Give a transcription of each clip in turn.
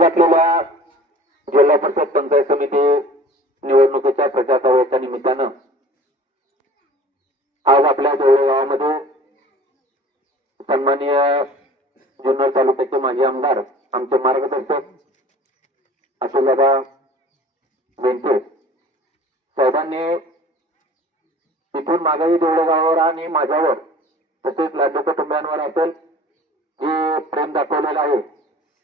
घातलेल्या जिल्हा परिषद पंचायत समिती निवडणुकीच्या प्रचार दौऱ्याच्या निमित्तानं आज आपल्या देवळे गावामध्ये सन्माननीय जुन्नर तालुक्याचे माजी आमदार आमचे मार्गदर्शक अशोकदादा बेंटे साहेबांनी इथून मागेही देवळे गावावर आणि माझ्यावर तसेच लाडू कुटुंबियांवर असेल जे प्रेम दाखवलेलं आहे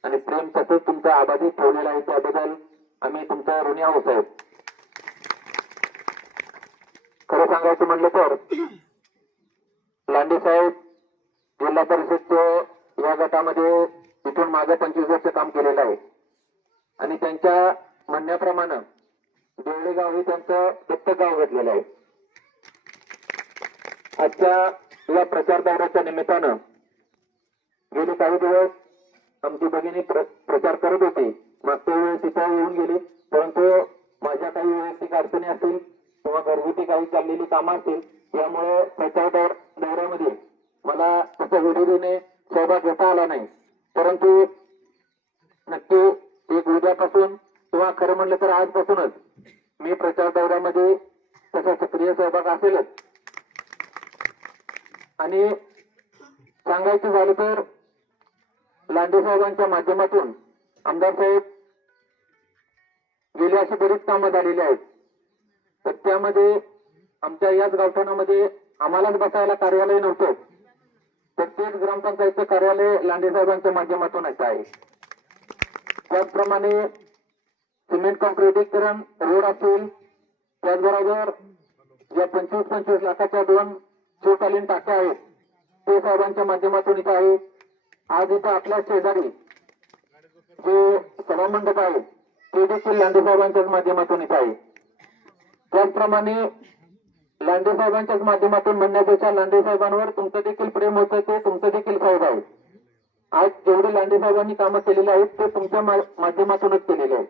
आणि प्रेम तसंच तुमचं आबादी ठेवलेलं आहे त्याबद्दल आम्ही तुमचा ऋणी आहोत साहेब. खरं सांगायचं म्हणलं तर लांडे साहेब जिल्हा परिषदच्या या गटामध्ये इथून मागे 25 वर्ष काम केलेलं आहे आणि त्यांच्या म्हणण्याप्रमाणे देवळे गाव हे त्यांचं दत्तक गाव घेतलेलं आहे. आजच्या या प्रचार दौऱ्याच्या निमित्तानं गेले काही दिवस आमची भगिनी प्रचार करत होती. मागच्या वेळेस तिथं येऊन गेली, परंतु माझ्या काही वैयक्तिक अडचणी असतील किंवा घरगुती काही चाललेली कामं असतील यामुळे प्रचार दौऱ्यामध्ये मला तसं विरोधीने सहभाग घेता आला नाही. परंतु नक्की एक उद्यापासून किंवा खरं म्हणलं तर आजपासूनच मी प्रचार दौऱ्यामध्ये तसा सक्रिय सहभाग असेलच. आणि सांगायचं झालं तर लांडे साहेबांच्या माध्यमातून आमदार साहेब गेली अशी बरीच कामं झालेली आहेत. तर त्यामध्ये आमच्या याच गावठाणामध्ये आम्हालाच बसायला कार्यालय नव्हतं, तर तेच ग्रामपंचायतचं कार्यालय लांडे साहेबांच्या माध्यमातूनच आहे. त्याचप्रमाणे सिमेंट कॉन्क्रिटीकरण रोड असेल, त्याचबरोबर ज्या 25-25 लाखाच्या 2 शिवकालीन टाक्या आहेत ते साहेबांच्या माध्यमातून इथं आहे. आज इथं आपल्या शेजारी जे सभामंडप आहे ते देखील लांडे साहेबांच्याच माध्यमातून इथं आहे. त्याचप्रमाणे लांडे साहेबांच्याच माध्यमातून म्हणण्यापेक्षा लांडे साहेबांवर तुमचं देखील प्रेम होतं ते तुमचं देखील साहेब आहे. आज जेवढे लांडे साहेबांनी कामं केलेली आहेत ते तुमच्या माध्यमातूनच केलेले आहेत.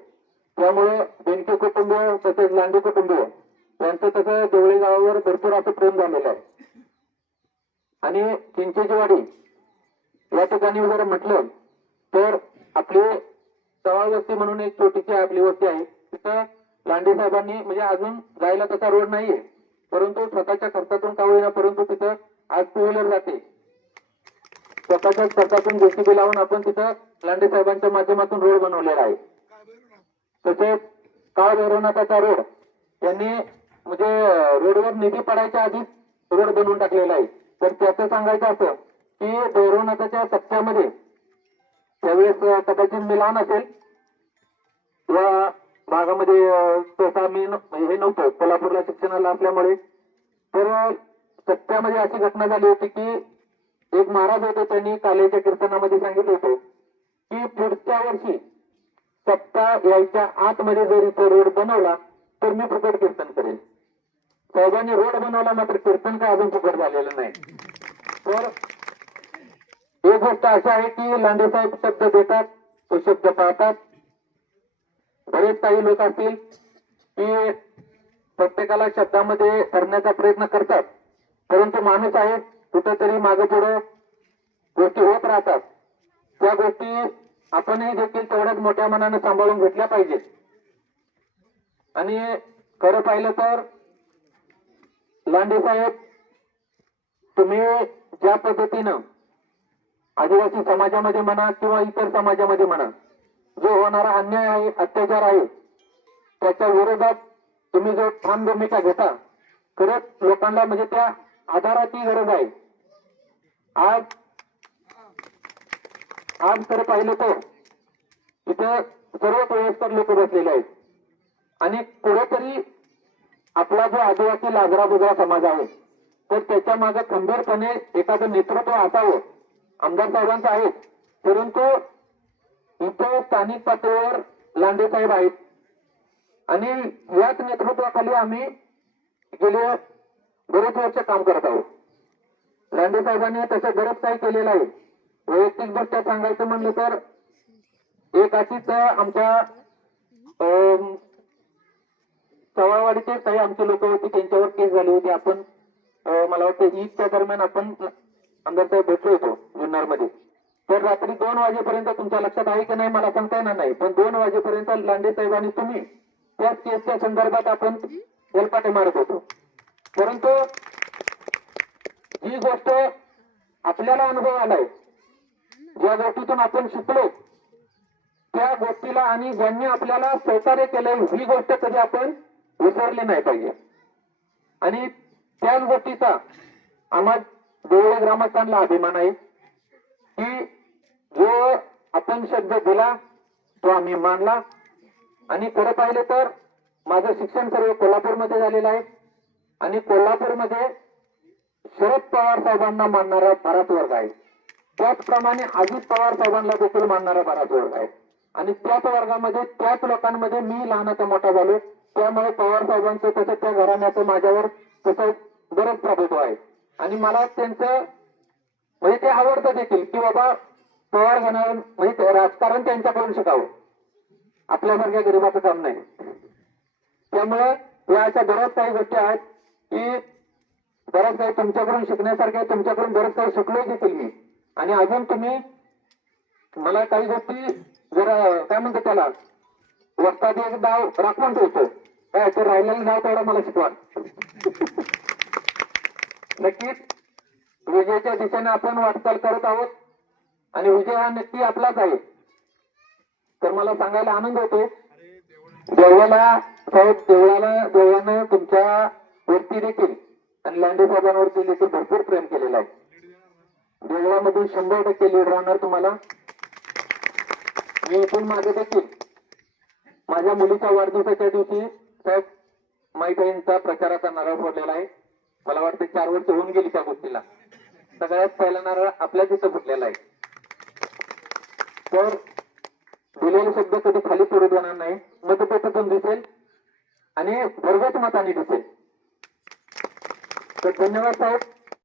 त्यामुळे बेंटे कुटुंबीय तसेच लांडे कुटुंबीय यांचं तसं देवळे गावावर भरपूर असं प्रेम झालेलं आहे. आणि चिंचेची वाडी या ठिकाणी जर म्हटलं तर आपली तवा वस्ती म्हणून एक छोटीशी आपली वस्ती आहे. तिथं लांडे साहेबांनी म्हणजे अजून जायला तसा रोड नाहीये, परंतु स्वतःच्या खर्चातून का होईना परंतु तिथं आज 2 व्हीलर जाते. स्वतःच्या खर्चातून जेसीबी लावून आपण तिथं लांडे साहेबांच्या माध्यमातून रोड बनवलेला आहे. तसेच काळ भैरवनाथाचा रोड त्यांनी म्हणजे रोडवर निधी पडायच्या आधीच रोड बनवून टाकलेला आहे. तर त्याचं सांगायचं असं की भैरवनाथाच्या सप्त्यामध्ये त्यावेळेस कदाचित मी लहान असेल या भागामध्ये तसा मी हे नव्हतं कोल्हापूरला शिक्षणाला असल्यामुळे, तर सप्त्यामध्ये अशी घटना झाली होती की एक महाराज होते त्यांनी कालेच्या कीर्तनामध्ये सांगितलं होतं की पुढच्या वर्षी सप्ताह यायच्या आतमध्ये जर इथे रोड बनवला तर मी फुकट कीर्तन करेन. साहेबांनी रोड बनवला मात्र कीर्तन काय अजून फुकट झालेलं नाही. तर एक गोष्ट अशी आहे की लांडे साहेब शब्द देतात तो शब्द पाळतात. बरेच काही लोक असतील की प्रत्येकाला शब्दामध्ये करण्याचा प्रयत्न करतात, परंतु माणूस आहे कुठेतरी मागे पुढे गोष्टी होत राहतात. त्या गोष्टी आपणही देखील तेवढ्याच मोठ्या मनाने सांभाळून घेतल्या पाहिजेत. आणि खरं पाहिलं तर लांडे साहेब तुम्ही ज्या पद्धतीनं आदिवासी समाजामध्ये म्हणा किंवा इतर समाजामध्ये म्हणा जो होणारा अन्याय आहे अत्याचार आहे त्याच्या विरोधात तुम्ही जो ठाम भूमिका घेता खरंच लोकांना म्हणजे त्या आधाराची गरज आहे. आज तर पाहिलं तर इथं सर्व वयस्कर लोक बसलेले आहेत आणि कुठेतरी आपला जो आदिवासी लाजरा बुजरा समाज आहे तर त्याच्या मागे खंबीरपणे एखादं नेतृत्व असावं. आमदार साहेबांचं आहे, परंतु इथे स्थानिक पातळीवर लांडे साहेब आहेत आणि याच नेतृत्वाखाली आम्ही गेले बरेच वर्ष काम करत आहोत. लांडे साहेबांनी तसं बरंच काही केलेलं आहे. वैयक्तिक दृष्ट्या सांगायचं म्हणलं तर एक अशीच आमच्या चव्हाळवाडीचे काही आमचे लोक होते त्यांच्यावर केस झाली होती. आपण मला वाटतं ईदच्या दरम्यान आपण आमदार साहेब भेटलो होतो जुन्नरमध्ये. तर रात्री 2 वाजेपर्यंत तुमच्या लक्षात आहे की नाही मला सांगता येणार नाही, पण 2 वाजेपर्यंत लांडे साहेब आणि तुम्ही त्याच केसच्या संदर्भात आपण हेलपाटे मारत होतो. परंतु जी गोष्ट आपल्याला अनुभव आलाय, ज्या गोष्टीतून आपण शिकलो त्या गोष्टीला आणि ज्यांनी आपल्याला सहकार्य केलंय ही गोष्ट कधी आपण विसरली नाही पाहिजे. आणि त्याच गोष्टीचा आम्हा देवळे ग्रामस्थांना अभिमान आहे की जो आपण शब्द दिला तो आम्ही मानला. आणि खरं पाहिलं तर माझं शिक्षण सर्व कोल्हापूरमध्ये झालेलं आहे आणि कोल्हापूरमध्ये शरद पवार साहेबांना मानणारा बराच वर्ग आहे. त्याचप्रमाणे अजित पवार साहेबांना देखील मानणारा बराच वर्ग आहे. आणि त्याच वर्गामध्ये त्याच लोकांमध्ये मी लहानाचा मोठा झालो. त्यामुळे पवार साहेबांचं तसं त्या घराण्याचं माझ्यावर तसं बरंच प्रभुत्व आहे. आणि मला त्यांचं म्हणजे ते आवडतं देखील की बाबा पवार घराण्यावर म्हणजे राजकारण त्यांच्याकडून शिकावं, आपल्यासारख्या गरिबाचं काम नाही. त्यामुळे या अशा बऱ्याच काही गोष्टी आहेत की बऱ्याच काही तुमच्याकडून शिकण्यासारख्या, तुमच्याकडून बरंच काही शिकलोय देखील मी. आणि अजून तुम्ही मला काही गोष्टी जर काय म्हणतो त्याला वस्तादी एक डाव राखून ठेवतो काय, तर राहिलेला डाव तेवढा मला शिकवा. नक्कीच विजयाच्या दिशेने आपण वाटचाल करत आहोत आणि विजय हा नक्की आपलाच आहे. तर मला सांगायला आनंद होतो देवळाला साहेब, देवळानं तुमच्या वरती देखील आणि लांडे साहेबांवरती देखील भरपूर प्रेम केलेलं आहे. देवळामधून 100% लीड राहणार तुम्हाला. मी इथून मागे देखील माझ्या मुलीच्या वाढदिवसाच्या दिवशी साहेब माईताईंचा प्रचाराचा नारळ फोडलेला आहे. मला वाटतं 4 वर्ष होऊन गेली त्या गोष्टीला. सगळ्यात पहिला नारळ आपल्या तिथं फुटलेला आहे. तर दिलेले शब्द कधी खाली पडू देणार नाही. मतपेटीतून दिसेल आणि भरघोस मताने दिसेल. तर धन्यवाद साहेब.